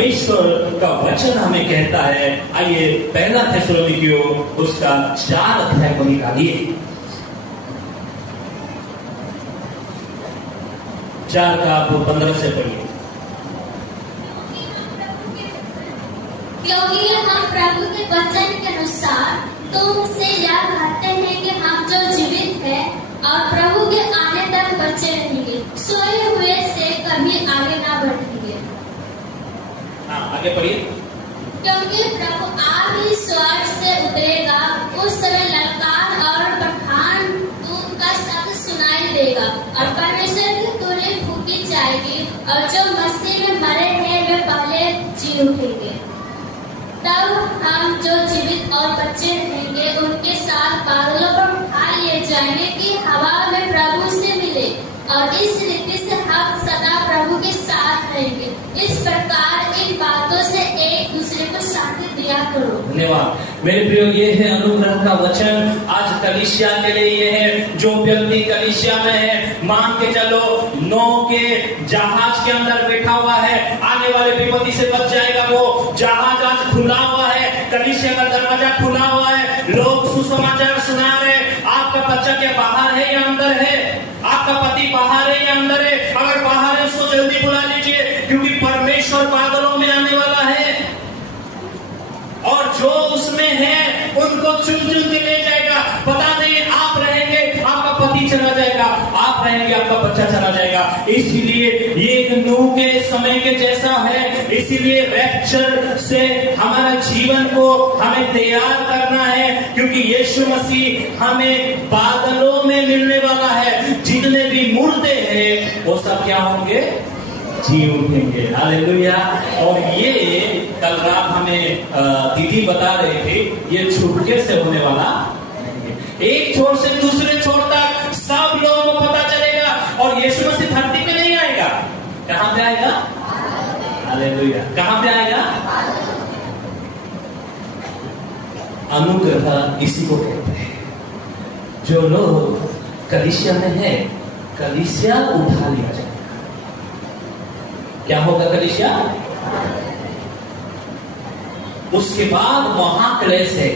परमेश्वर का वचन हमें कहता है। आइए पहला थिस्सलुनीकियों उसका 4 अध्याय को निकालिए। 4 का आप 15 से पढ़िए। क्योंकि हम प्रभु के वचन के अनुसार तुमसे यह कहते हैं कि हम जो जीवित हैं और प्रभु के आने तक बचे रहेंगे, सोए हुए से कभी आगे ना बढ़ेंगे। हाँ, आगे पढ़िए। क्योंकि प्रभु आप ही स्वर्ग से उतरेगा, उस समय ललकार और पठान धूप का शब्द सुनाई देगा और परमेश्वर की तुरही फूंकी जाएगी और जो मसीह में मरे हैं वे पहले जी उठेंगे। तब हम जो जीवित और बचे रहेंगे उनके साथ बादलों पर उठा लिए जाएंगे कि हवा में प्रभु से मिले और इस रीति से हम सदा प्रभु के साथ रहेंगे। इस प्रकार इन बातों से एक दूसरे को साथी दिया करो। धन्यवाद मेरे प्रियो, ये है अनुग्रह का वचन आज कलीसिया के लिए। ये है जो व्यक्ति कलीसिया में है, मान के चलो नौ के जहाज के अंदर बैठा हुआ है, आने वाले विपत्ति से बच जाएगा। वो जहाज आज खुला हुआ है, कलीसिया का दरवाजा खुला हुआ है, लोग सुसमाचार सुना रहे। आपका बच्चा क्या बाहर है या अंदर है? आपका पति बाहर है या अंदर है? अगर बाहर है उसको जल्दी बुला लीजिए, क्योंकि परमेश्वर बादलों में आने वाला है और जो उसमें है उनको चुन चुन के ले जाएगा। पता नहीं आप रहेंगे, आपका पति चला जाएगा, आप रहेंगे, आपका बच्चा चला जाएगा। इसीलिए ये एक नूह के समय के जैसा है। इसीलिए रैप्चर से हमारा जीवन को हमें तैयार करना है, क्योंकि यीशु मसीह हमें बादलों में मिलने वाला है। जितने भी मुर्दे हैं वो सब क्या होंगे? जी उठेंगे। हालेलुया। और ये कल रात हमें दीदी बता रहे थे, ये छुटके से होने वाला एक छोर से दूसरे छोर तक सब लोगों को पता चलेगा और यीशु मसीह धरती पे नहीं आएगा। कहां पे आएगा? हालेलुया। कहां पे आएगा? अनुग्रह इसी को कहते हैं। जो लोग कलीसिया में है, कलीसिया उठा लिया जाए। क्या होगा? कलीसिया। उसके बाद महाक्लेश है।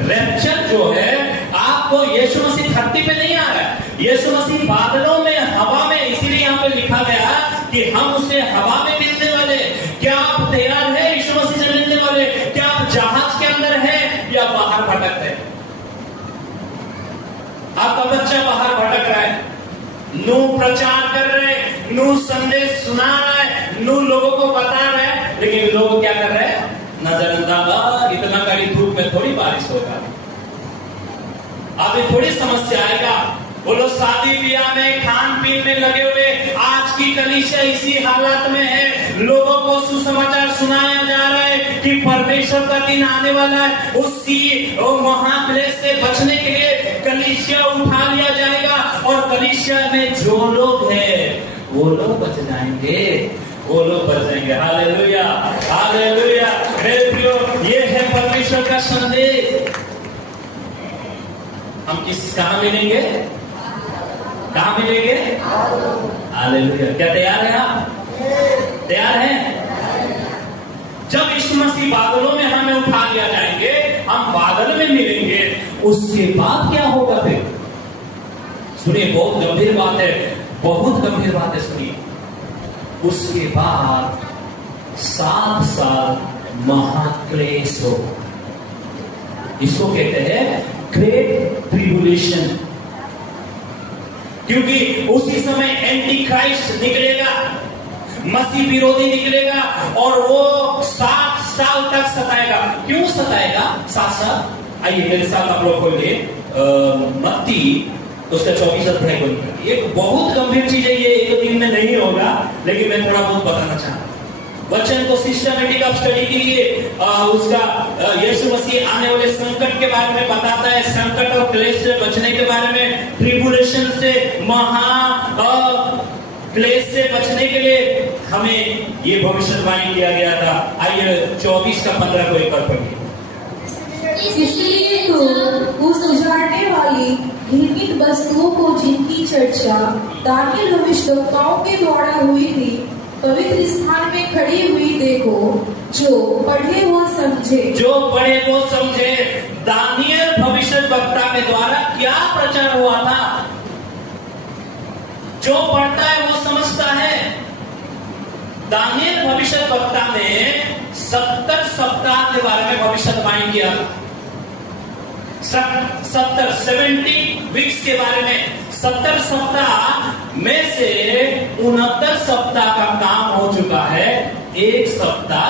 रैप्चर जो है, आपको यीशु मसीह धरती पे नहीं आ रहा है, यीशु मसीह बादलों में, हवा में। इसीलिए यहाँ पे लिखा गया कि हम उसे हवा में मिलने वाले। क्या आप तैयार है यीशु मसीह से मिलने वाले? क्या आप जहाज के अंदर है या बाहर भटकते हैं? आपका बच्चा बाहर भटक रहा है, नूह प्रचार कर रहे, नूह संदेश सुना रहा है, नूह लोगों को बता रहा है, लेकिन लोग क्या कर रहे हैं? नजरअंदाज। इतना कड़ी धूप में थोड़ी बारिश होगा, अभी थोड़ी समस्या आएगा। वो लोग शादी ब्याह में, खान पीन में लगे हुए। आज की कलीसिया इसी हालत में है। लोगों को सुसमाचार सुनाया जा रहा है कि परमेश्वर का दिन आने वाला है। उसी महाक्लेश से बचने के लिए कलीसिया उठा लिया जाएगा और कलीसिया में जो लोग हैं वो लोग बच जाएंगे, वो लोग बच जाएंगे। Hallelujah, hallelujah. मेरे प्रियो, ये है परमेश्वर का संदेश। हम कहां मिलेंगे? कहां मिलेंगे? हालेलुया। क्या तैयार है आप? तैयार हैं? जब यीशु मसीह बादलों में हमें उठा लिया जाएंगे, हम बादल में मिलेंगे, उसके बाद क्या होगा फिर? सुनिए, बहुत गंभीर बात है, बहुत गंभीर बात है, सुनिए। उसके बाद 7 साल महाक्लेश हो। इसको कहते हैं ग्रेट ट्रिब्यूलेशन, क्योंकि उसी समय एंटी क्राइस्ट निकलेगा, मसीह विरोधी निकलेगा और वो 7 साल तक सताएगा। क्यों सताएगा 7 साल? आइए मेरे साथ आप लोग खोलिए मत्ती उसका 24 अध्याय को। एक बहुत गंभीर चीज है, ये एक दिन में नहीं होगा, लेकिन मैं थोड़ा बहुत बताना चाहता हूं। वचन को सिस्टमेटिक ऑफ स्टडी के लिए उसका यीशु मसीह आने वाले संकट के बारे में बताता है, संकट और क्लेश से बचने के बारे में, ट्रिब्यूलेशन से, महा क्लेश से बचने के लिए हमें ये भविष्यवाणी किया गया था। आइए 24 का 15 को एक बार पढ़िए। इसलिए तो उस उजाड़ने वाली घृणित वस्तुओं को जिनकी चर्चा दानियल भविष्यवक्ताओं के द्वारा हुई थी, पवित्र स्थान में खड़ी हुई देखो, जो पढ़े वो समझे। जो पढ़े वो समझे। दानियल भविष्यद्वक्ता के द्वारा क्या प्रचार हुआ था? जो पढ़ता है वो समझता है। दानियल भविष्यद्वक्ता ने 70 सप्ताह के बारे में भविष्यवाणी किया। 70 वीक्स के बारे में। 70 सप्ताह में से 69 सप्ताह का काम हो चुका है, एक सप्ताह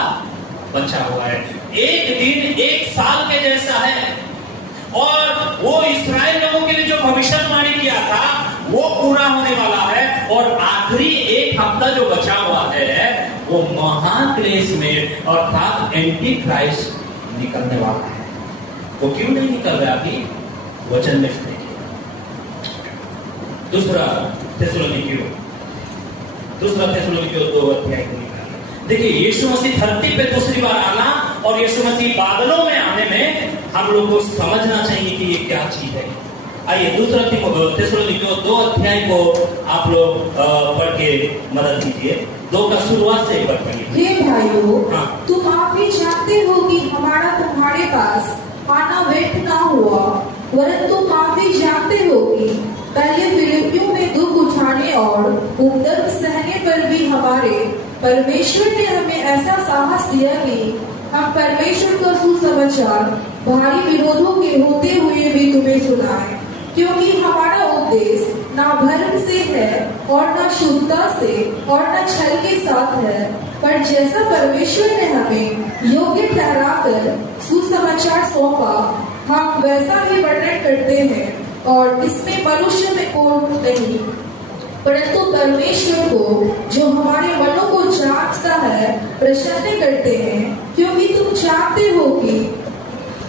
बचा हुआ है। एक दिन एक साल के जैसा है। और वो इस्राएल लोगों के लिए जो भविष्यवाणी किया था वो पूरा होने वाला है। और आखिरी एक हफ्ता जो बचा हुआ है वो महाक्लेश में अर्थात एंटी क्राइस्ट निकलने वाला है। वो क्यों नहीं निकल रहा? अभी वचन में देखिए। दूसरा थेसलोनिकियों 2 अध्याय को निकाल। देखिए, यीशु मसीह धरती पे दूसरी बार आना और यीशु मसीह बादलों में आने में हम लोग को समझना चाहिए कि ये क्या चीज है। आइए दूसरा थेसलोनिकियों 2 अध्याय को आप लोग पढ़ के मदद कीजिए। 2 का शुरुआत से पढ़ पढ़िए। हे भाइयों, हाँ। तुम आप भी जानते हो कि हमारा तुम्हारे पास आना व्यर्थ ना हुआ, वरन तुम आप भी जानते हो कि पहले फिलिप्पियों में दुख उठाने और उपद्रव सहने पर भी हमारे परमेश्वर ने हमें ऐसा साहस दिया कि हम परमेश्वर का सुसमाचार भारी विरोधों के होते हुए भी तुम्हें सुनाएं। क्योंकि हमारा उपदेश ना भर्म से है और ना शुद्धता से और ना छल के साथ है, पर जैसा परमेश्वर ने हमें योग्य ठहराकर सुसमाचार सौंपा, हम वैसा ही वर्णन करते हैं। और इसमें मनुष्य में कोई नहीं, परंतु परमेश्वर को जो हमारे मनों को जांचता है प्रसन्न करते हैं। क्योंकि तुम जानते हो कि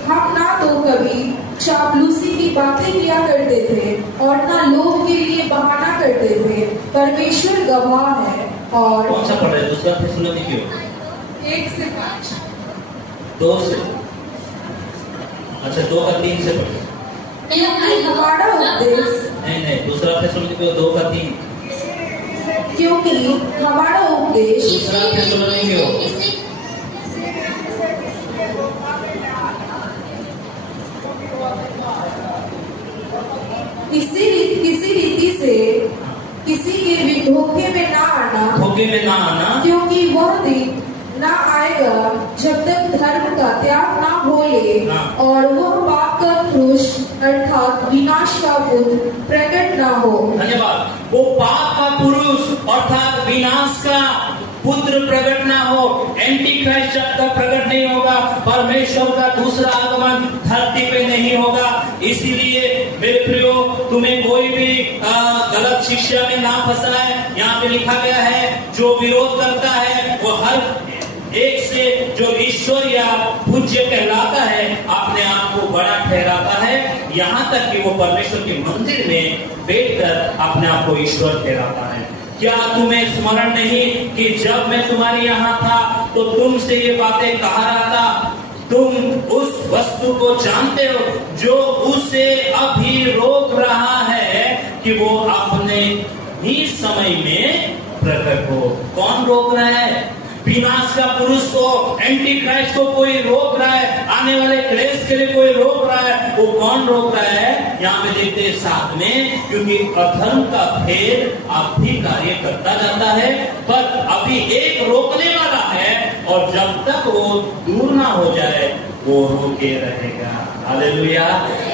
हम ना तो कभी चापलूसी की बातें किया करते थे और ना लोभ के लिए बहाना करते थे। परमेश्वर गवाह है। और कौन सा पढ़ रहे? दूसरा थेसलोनिकियों 1 से 5। 2 से। अच्छा, 2 का 3 से पढ़िए। क्योंकि हमारा उपदेश नहीं, दूसरा थेसलोनिकियों 2 का 3। क्योंकि हमारा उपदेश दूसरा थेसलोनिकियों किसी रीति से किसी के भी धोखे में ना आना, क्योंकि वह दिन ना आएगा जब तक धर्म का त्याग ना हो ले और वह पाप का क्रूश अर्थात विनाश का पुत्र प्रकट ना हो। धन्यवाद। वो पाप का पुरुष अर्थात विनाश का पुत्र प्रकट ना हो। एंटी क्राइस्ट जब तक प्रकट नहीं होगा, परमेश्वर का दूसरा आगमन धरती पे नहीं होगा। इसीलिए मेरे प्रियो, तुम्हें कोई भी गलत शिक्षा में ना फंसाए। यहाँ पे लिखा गया है, जो विरोध करता है वो हर एक से जो ईश्वर या पूज्य कहलाता है अपने आप को बड़ा ठहराता है, यहाँ तक कि वो परमेश्वर के मंदिर में बैठकर अपने आप को ईश्वर ठहराता है। क्या तुम्हें स्मरण नहीं कि जब मैं तुम्हारे यहाँ था तो तुमसे ये बातें कहा रहा था? तुम उस वस्तु को जानते हो जो उसे अभी रोक रहा है कि वो अपने ही समय में प्रकट हो। कौन रोक रहा है? विनाश का पुरुष को, एंटी क्राइस्ट को कोई रोक रहा है। आने वाले क्लेश के लिए कोई रोक रहा है। वो कौन रोक रहा है? यहाँ पे देखते हैं साथ में, क्योंकि अधर्म का भेद अब भी कार्य करता जाता है, पर अभी एक रोकने वाला है और जब तक वो दूर ना हो जाए वो रोके रहेगा। हालेलुया।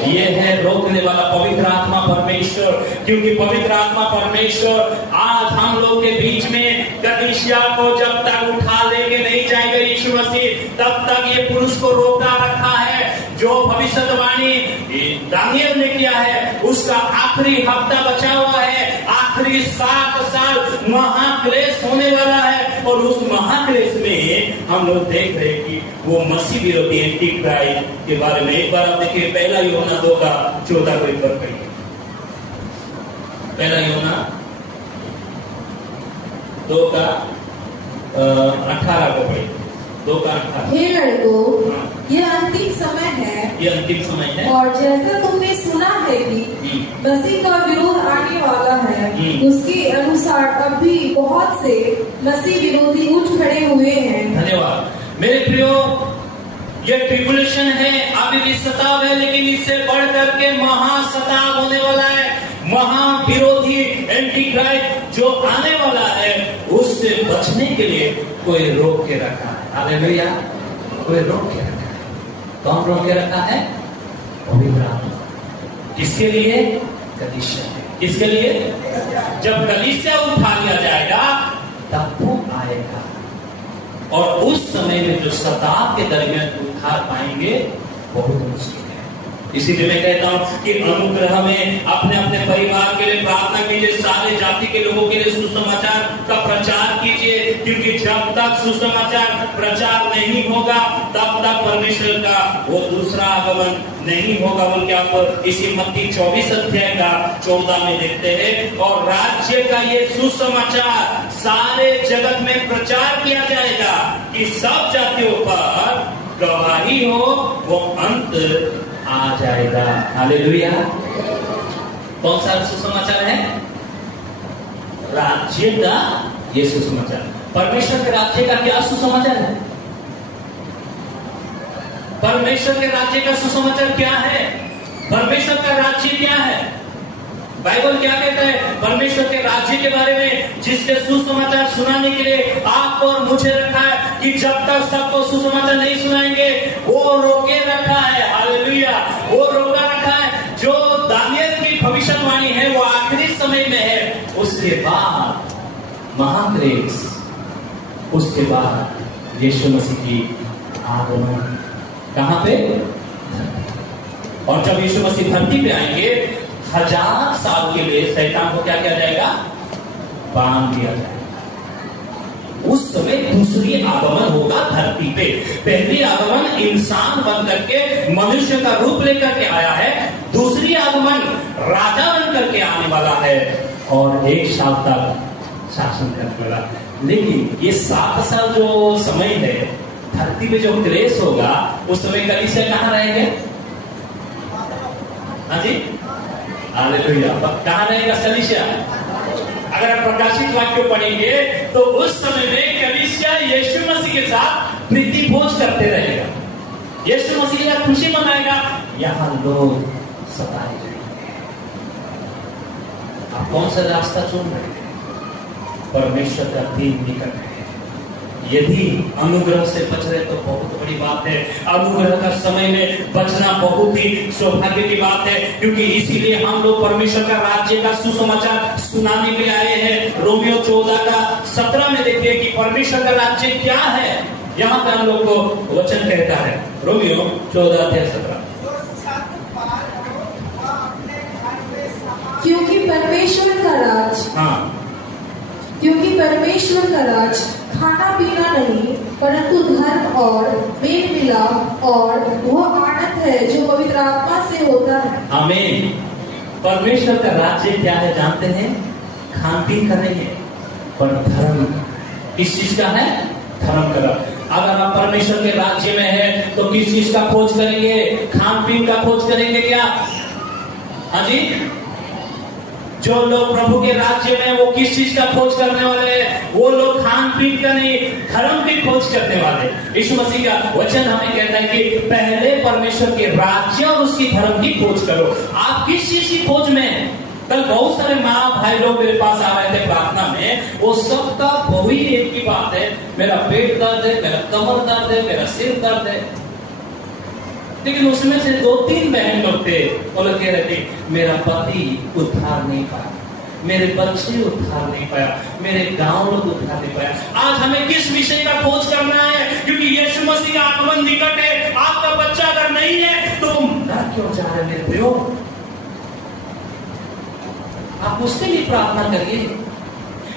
ये है रोकने वाला पवित्र आत्मा परमेश्वर। क्योंकि पवित्र आत्मा परमेश्वर आज हम लोग के बीच में कलीसिया को जब तक उठा लेके नहीं जाएगा यीशु मसीह, तब तक ये पुरुष को रोका रखा है। जो भविष्यवाणी दानियल ने किया है उसका आखिरी हफ्ता बचा हुआ है। आखिरी 7 साल महाक्लेश होने वाला है और उस महाक्लेश में हम लोग देख रहे हैं कि वो मसीह विरोधी एंटी क्राइस्ट के बारे में। एक बार आप देखिए, पहला यूहन्ना 2 का 14 को एक बार पढ़िए। पहला यूहन्ना 2 का 18 को पढ़िए। 2 का 18। हे लड़कों, यह अंतिम समय है। ये अंतिम समय है। और जैसा तुमने सुना है कि मसीह का विरोध आने वाला है, उसके अनुसार अब भी बहुत से मसीह विरोधी उठ खड़े हुए हैं। धन्यवाद। मेरे प्रियो, ये ट्रिबुलेशन है, अभी भी सताव है, लेकिन इससे बढ़ करके महासताव होने वाला है। महाविरोधी एंटी क्राइस्ट जो आने वाला है, उससे बचने के लिए कोई रोक के रखा है। हालेलुया। कोई रोक के रखा है। कौन रोक के रखा है? पवित्र आत्मा। किसके लिए? कलीसिया। किसके लिए? जब कलीसिया उठा लिया जाएगा तब वो आएगा, और उस समय में जो सताव के दरमियान उद्धार पाएंगे बहुत मुश्किल है। इसीलिए मैं कहता हूं कि अनुग्रह में अपने अपने परिवार के लिए प्रार्थना कीजिए, सारे जाति के लोगों के लिए सुसमाचार का प्रचार कीजिए, क्योंकि जब तक सुसमाचार प्रचार नहीं होगा तब तक परमेश्वर का वो दूसरा आगमन नहीं होगा। बोल के आप इसी मत्ती 24 अध्याय का 14 में देखते हैं। और राज्य का ये सुसमाचार सारे जगत में प्रचार किया जाएगा कि सब जातियों पर गवाही हो, वो अंत आ जाएगा। हालेलुया। कौन सा सुसमाचार है? राज्य का ये सुसमाचार। परमेश्वर के राज्य का क्या सुसमाचार है? परमेश्वर के राज्य का सुसमाचार क्या है? परमेश्वर का राज्य क्या है? बाइबल क्या कहता है परमेश्वर के राज्य के बारे में? जिसके सुसमाचार सुनाने के लिए आपको और मुझे रखा है कि जब तक सबको सुसमाचार नहीं सुनाएंगे, वो रोके रखा है। हालेलुया। वो रोका रखा है। जो दानियल की भविष्यवाणी है वो आखिरी समय में है। उसके बाद महाक्लेश, उसके बाद यीशु मसीह की आगमन। कहां पे? और जब यीशु मसीह धरती पे आएंगे, 1000 साल के लिए शैतान को क्या किया जाएगा? बांध दिया जाएगा। उस समय दूसरी आगमन होगा धरती पे। पहली आगमन इंसान बन करके मनुष्य का रूप लेकर के आया है। दूसरी आगमन राजा बन करके आने वाला है और 1 साल तक शासन करने वाला। लेकिन ये 7 साल जो समय है धरती पे जो क्लेश होगा, उस समय कलीसिया कहाँ रहेंगे? हाँ जी, हालेलुया। कहाँ रहेगा कलीसिया? अगर आप प्रकाशित वाक्य पढ़ेंगे तो उस समय में कलीसिया यीशु मसीह के साथ प्रीति भोज करते रहेगा। यीशु मसीह का खुशी मनाएगा। यहाँ लोग सताए जाएंगे। आप कौन सा रास्ता चुन रहे हैं? परमेश्वर का दिन निकट है। यदि अनुग्रह से बच रहे तो बहुत बड़ी बात है। अनुग्रह का समय में बचना बहुत ही सौभाग्य की बात है, क्योंकि इसीलिए हम लोग परमेश्वर का राज्य का सुसमाचार सुनाने के लिए आए हैं। रोमियो 14 का 17 में देखिए कि परमेश्वर का राज्य क्या है। यहाँ पे हम लोग को वचन कहता है, रोमियो 14:17, क्योंकि परमेश्वर का राज, क्योंकि परमेश्वर का राज खाना पीना नहीं, परंतु धर्म और मेल मिलाप और वह आनंद है जो पवित्र आत्मा से होता है। आमीन। परमेश्वर का राज्य क्या है जानते हैं? खान पीन का नहीं है, पर धर्म। किस चीज का है? धर्म का। अगर आप परमेश्वर के राज्य में है तो किस चीज का खोज करेंगे? खान पीन का खोज करेंगे क्या? हाँ जी। जो लोग प्रभु के राज्य में, वो किस चीज का खोज करने वाले हैं? वो लोग खान पीन का नहीं, धर्म की खोज करने वाले। यीशु मसीह का वचन हमें कहता है कि पहले परमेश्वर के राज्य और उसकी धर्म की खोज करो। आप किस चीज की खोज में? कल बहुत सारे माँ भाई लोग मेरे पास आ रहे थे प्रार्थना में, वो सबका वही एक ही बात है, मेरा पेट दर्द है, मेरा कमर दर्द है, मेरा सिर दर्द है। लेकिन उसमें से 2-3 बहन लोग थे, वो लोग कह रहे थे मेरा पति उद्धार नहीं पाया, मेरे बच्चे उद्धार नहीं पाया, मेरे गांव लोग उद्धार नहीं पाया। आज हमें किस विषय का खोज करना है? क्योंकि यीशु मसीह का आगमन निकट है। आपका बच्चा अगर नहीं है तो तुम डर क्यों जा रहे मेरे प्रियो? आप उसके लिए प्रार्थना करिए।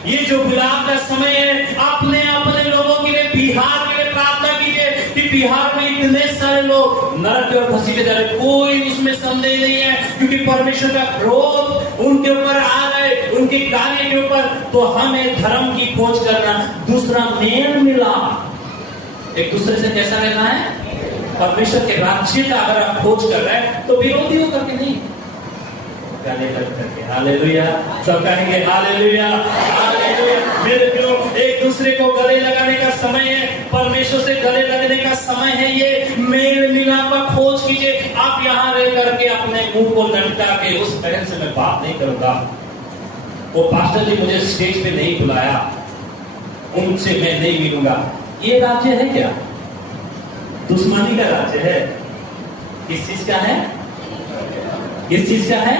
ये जो गुलाब का समय है, अपने अपने लोगों के लिए, बिहार के लिए प्रार्थना कीजिए कि बिहार में इतने सारे लोग नरक की ओर घसीटे जा रहे, कोई उसमें संदेह नहीं है, क्योंकि परमेश्वर का क्रोध उनके ऊपर आ रहा है, उनके कार्य के ऊपर। तो हमें धर्म की खोज करना, दूसरा मेल मिला, एक दूसरे से कैसा रहना है? परमेश्वर के राज्य का अगर आप खोज कर रहे हैं तो विरोधी होकर के नहीं, गले लग करके। हालेलुया, सब कहेंगे हालेलुया, हालेलुया। मेरे प्रियो, एक दूसरे को गले लगाने का समय है, परमेश्वर से गले लगने का समय है। ये मेल मिलाप का खोज कीजिए। आप यहाँ रह करके अपने मुंह को लटका के उस बहन से मैं बात नहीं करूंगा, वो पास्टर जी मुझे स्टेज पे नहीं बुलाया, उनसे मैं नहीं मिलूंगा, ये राज्य है क्या? दुश्मनी का राज्य है। किस चीज का है? किस चीज का है?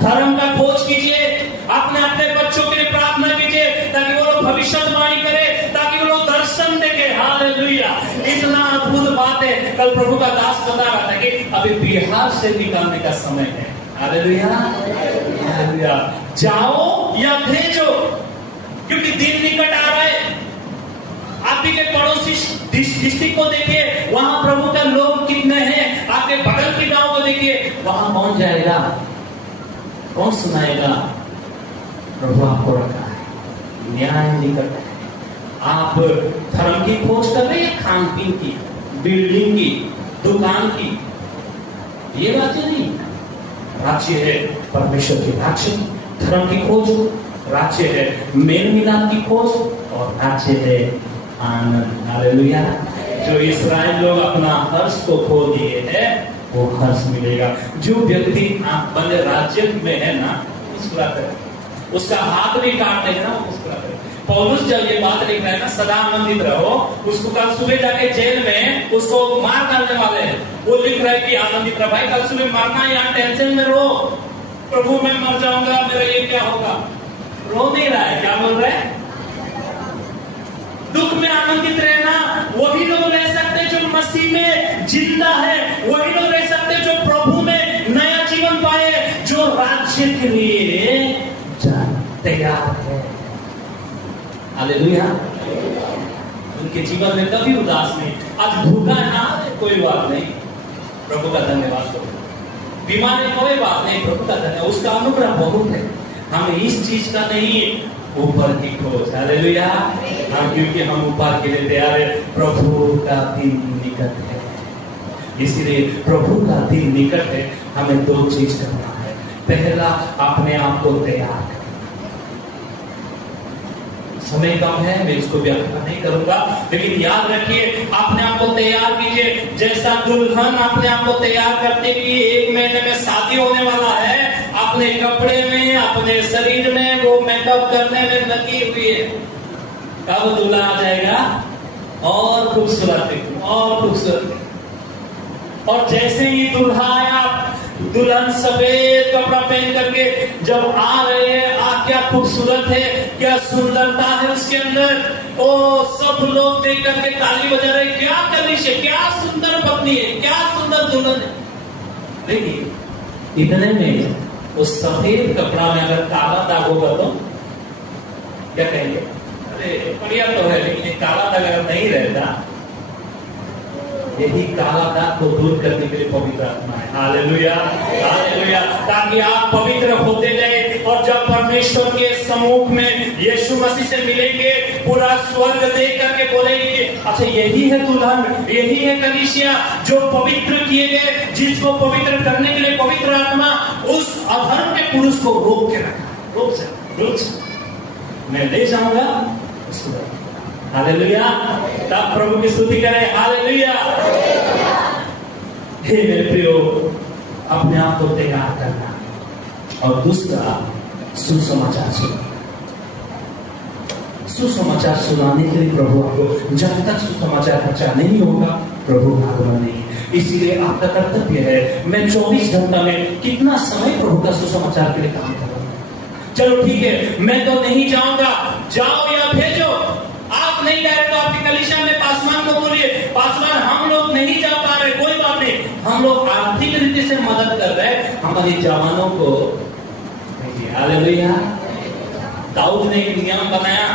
धर्म का खोज कीजिए। अपने अपने बच्चों के लिए प्रार्थना कीजिए ताकि वो लोग भविष्यवाणी करे, ताकि वो लोग दर्शन देखे। हालेलुया, इतना अद्भुत बात है। कल प्रभु का दास बता रहा था कि अभी बिहार से निकालने का समय है। Hallelujah, hallelujah. जाओ या भेजो, क्योंकि दिन निकट आ रहा है। आपके के पड़ोसी डिस्ट्रिक्ट को देखिए, वहां प्रभु का लोग कितने हैं। आपके बगल के गांव को देखिए, वहां कौन जाएगा, कौन सुनाएगा? प्रभु आपको रखा है, न्याय निकट है। आप धर्म की खोज कर रहे हैं, खान पीन की, बिल्डिंग की, दुकान की, ये राज्य नहीं। राज्य है परमेश्वर की राज्य, धर्म की खोज राज्य है, मेल मिलाप की खोज, और राज्य है आनंद। हालेलुया। जो इस्राएल लोग अपना हर्ष को खो दिए हैं, वो हर्ष मिलेगा। जो व्यक्ति अपने राज्य में है ना, मुस्कुराते रहे, उसका हाथ भी काट देगा ना, मुस्कुराते रहे। पौलुस जब ये बात लिख रहा है ना, सदा आनंदित रहो, उसको कल सुबह जाके जेल में उसको मार डालने वाले हैं, वो लिख रहा है कि आनंदित रहो। भाई कल सुबह मरना, यहाँ टेंशन में रहो, प्रभु मैं मर जाऊंगा, मेरा ये क्या होगा? रो नहीं रहा है, क्या बोल रहा है? दुख में आनंदित रहना वही लोग रह सकते जो मसीह में जिंदा है, वही लोग रह सकते जो प्रभु में नया जीवन पाए, जो राज्य के लिए तैयार है। हालेलुया। उनके जीवन में कभी उदास नहीं। आज भूखा है ना, कोई बात नहीं, प्रभु का धन्यवाद करो। बीमार है, कोई बात नहीं, प्रभु का धन्यवाद, उसका अनुग्रह बहुत है। हम इस चीज का नहीं, ऊपर की खोज। हालेलुया। हम क्योंकि हम ऊपर के लिए तैयार है। प्रभु का दिन निकट है, इसलिए प्रभु का दिन निकट है। हमें दो चीज करना है। पहला, अपने आप को तैयार करना। समय कम है, मैं इसको व्याख्या नहीं करूंगा, लेकिन याद रखिए, अपने आप को तैयार कीजिए। जैसा दुल्हन अपने आप को तैयार करते कि 1 महीने में शादी होने वाला है, अपने कपड़े में, अपने शरीर में वो मेकअप करने में लगी हुई है। कब दूल्हा आ जाएगा और खूबसूरत, और खूबसूरत। और जैसे ही दूल्हा आया, दुल्हन सफेद कपड़ा पहन करके जब आ रहे हैं, क्या खूबसूरत है, क्या सुंदरता है उसके अंदर। ओ सब लोग देख करके ताली बजा रहे, क्या कलिश है, क्या सुंदर पत्नी है, क्या सुंदर दुल्हन है। देखिए, इतने में उस सफेद कपड़ा में अगर काला दाग होगा तो क्या कहेंगे? अरे बढ़िया तो है, लेकिन ये काला दाग अगर नहीं रहता, यही काला दाग को दूर करने के लिए पवित्र आत्मा है। Hallelujah, hallelujah. ताकि आप पवित्र होते जाए, और जब परमेश्वर के सम्मुख में यीशु मसीह से मिलेंगे, पूरा स्वर्ग देख करके बोलेंगे कि अच्छा यही है दुल्हन, यही है कलीसिया जो पवित्र किए गए, जिसको पवित्र करने के लिए पवित्र आत्मा उस अधर्म के पुरुष को रोक के रखा। रोक से मैं ले जाऊंगा उसको। हालेलुया। तब प्रभु की स्तुति करें। हालेलुया। हे मेरे प्रियो, अपने आप को तैयार करना। और दूसरा, सुसमाचार सुना। सुसमाचार सुनाने के लिए प्रभु आपको, जब तक सुसमाचार प्रचार नहीं होगा, प्रभु आगमन नहीं। इसीलिए आपका कर्तव्य है, मैं 24 घंटा में कितना समय प्रभु का सुसमाचार के लिए काम कर रहा हूं। चलो ठीक है, मैं तो नहीं जाऊंगा, जाओ या भेजो। आप नहीं जा रहे तो आपकी कलीसिया में पासवान को बोलिए, पासवान हम लोग नहीं जा पा रहे, कोई बात नहीं, हम लोग आर्थिक रीति से मदद कर रहे हैं, हमारे जवानों को। हालेलुया। दाऊद ने एक नियम बनाया।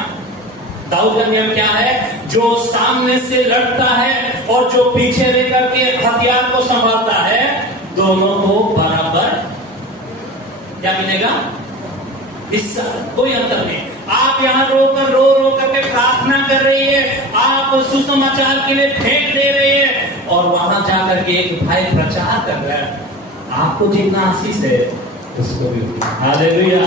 दाऊद का नियम क्या है? जो सामने से लड़ता है और जो पीछे रह करके हथियार को संभालता है, दोनों को बराबर क्या मिलेगा? हिस्सा। कोई अंतर नहीं। आप यहाँ रो करके प्रार्थना कर रही है, आप सुसमाचार के लिए भेंट दे रहे हैं, और वहां जाकर के एक भाई प्रचार कर रहा है। आपको जितना आशीष है उसको भी हालेलुया।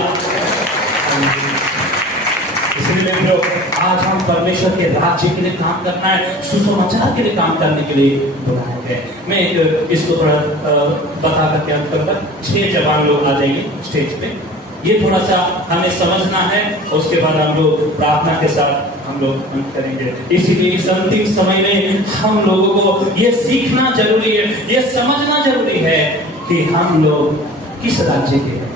इसलिए जो आज हम परमेश्वर के राज्य के लिए काम करना है, सुसमाचार के लिए काम करने के लिए बुलाए गए। मैं एक इसको थोड़ा बता करके अंत करूंगा। 6 जवान लोग आ जाइए स्टेज पे। ये थोड़ा सा हमें समझना है, उसके बाद हम लोग प्रार्थना के साथ हम लोग अंत करेंगे। इसीलिए इस अंतिम समय में हम लोगों को ये सीखना जरूरी है, ये समझना जरूरी है कि हम लोग किस राज्य के हैं।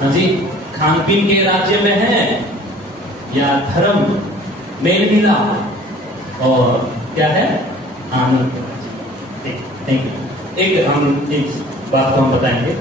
हाँ जी, खान पीन के राज्य में है या धर्म, मेल मिलाप और क्या है आनंद के राज्य। Thank you. एक हम इस बात को हम बताएंगे।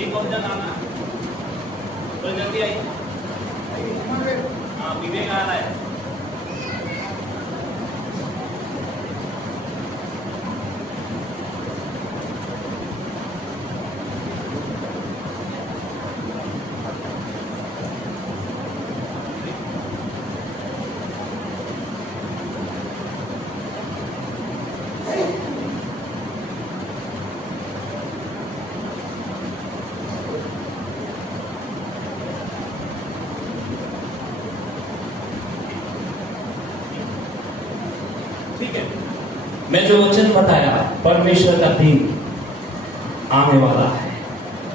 एक और जन आना, तो जल्दी आई। हाँ, विवेक आ रहा है। ठीक है, मैं जो वचन बताया, परमेश्वर का दिन आने वाला है।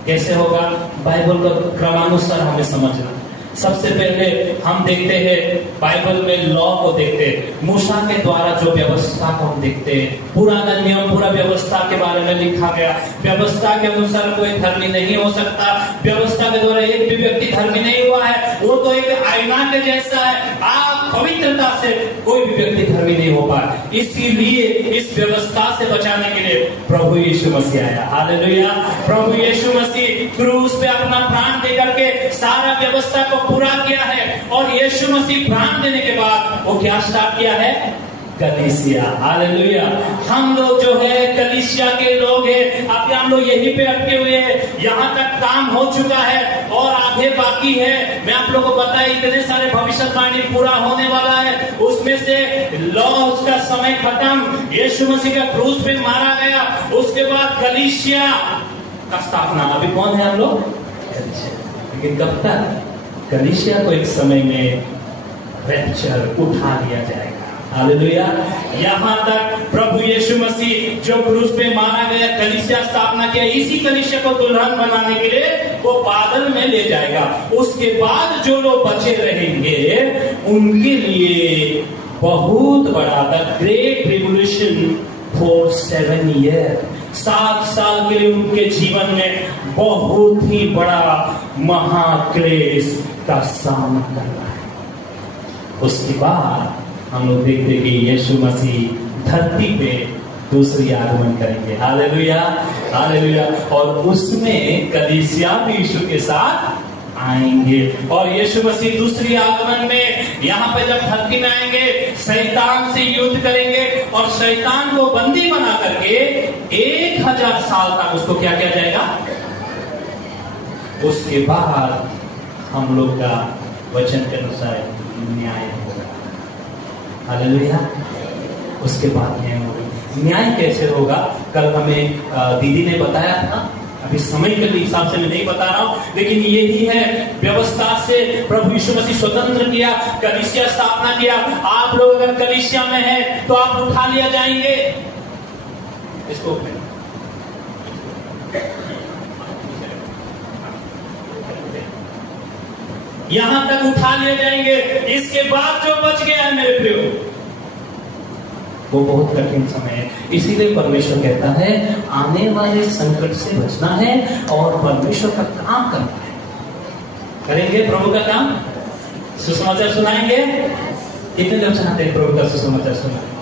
कैसे होगा? बाइबल का क्रमानुसार हमें समझना। सबसे पहले हम देखते हैं बाइबल में लॉ को देखते हैं, मूसा के द्वारा जो व्यवस्था को हम देखते हैं। पुराना नियम, पूरा व्यवस्था के बारे में लिखा गया। व्यवस्था के अनुसार कोई धर्मी नहीं हो सकता। व्यवस्था के द्वारा एक भी व्यक्ति धर्मी नहीं हुआ है। वो तो एक आईना के जैसा है। आप पवित्रता से कोई भी व्यक्ति धर्मी नहीं हो पाए। इसीलिए इस व्यवस्था से बचाने के लिए प्रभु यीशु मसीह आया। हालेलुया। प्रभु यीशु मसीह क्रूस पे अपना प्राण दे करके सारा व्यवस्था को पूरा किया है। और यीशु मसीह प्राण देने के बाद वो क्या स्टार्ट किया है? कलीसिया। हालेलुया। हम लोग जो है कलीसिया के लोग हैं। अभी हम लोग यहीं पे अटके हुए हैं। यहाँ तक काम हो चुका है और आगे बाकी है। मैं आप लोगों को बताया, इतने सारे भविष्यवाणी पूरा होने वाला है। उसमें से लॉ, उसका समय खत्म, यीशु मसीह का क्रूस पे मारा गया। उसके बाद कलीसिया का स्थापना। अभी कौन है हम लोग? लेकिन कब तक? कलीसिया को एक समय में रैप्चर उठा लिया जाएगा। हालेलुया। यहाँ तक प्रभु यीशु मसीह जो क्रूस पे मारा गया, कलीसिया स्थापना किया, इसी कलीसिया को दुल्हन बनाने के लिए वो बादल में ले जाएगा। उसके बाद जो लोग बचे रहेंगे उनके लिए बहुत बड़ा the great revolution for 7 year, 7 साल के लिए उनके जीवन में बहुत ही बड़ा महाक्लेश का सामना करना है। उसके बाद हम लोग देखते कि यीशु मसीह धरती पे दूसरी आगमन करेंगे। Hallelujah, hallelujah. और उसमें कलीसिया भी यीशु के साथ आएंगे। और यीशु मसीह दूसरी आगमन में यहाँ पे जब धरती में आएंगे, शैतान से युद्ध करेंगे और शैतान को बंदी बना करके 1000 साल तक उसको क्या किया जाएगा? उसके बाद हम लोग का वचन के अनुसार न्याय होगा। हालेलुया। उसके बाद न्याय होगा। न्याय कैसे होगा? कल हमें दीदी ने बताया था। अभी समय के हिसाब से मैं नहीं बता रहा हूं, लेकिन यही है व्यवस्था से प्रभु यीशु मसीह स्वतंत्र किया, कलीसिया स्थापना किया। आप लोग अगर कलीसिया में हैं तो आप उठा लिया जाएंगे। इसको यहां तक उठा लिए जाएंगे। इसके बाद जो बच गया है मेरे प्रियो, वो बहुत कठिन समय है। इसीलिए परमेश्वर कहता है आने वाले संकट से बचना है और परमेश्वर का काम करना है। करेंगे प्रभु का काम, सुसमाचार सुनाएंगे। कितने लोग चाहते हैं प्रभु का सुसमाचार सुनाए?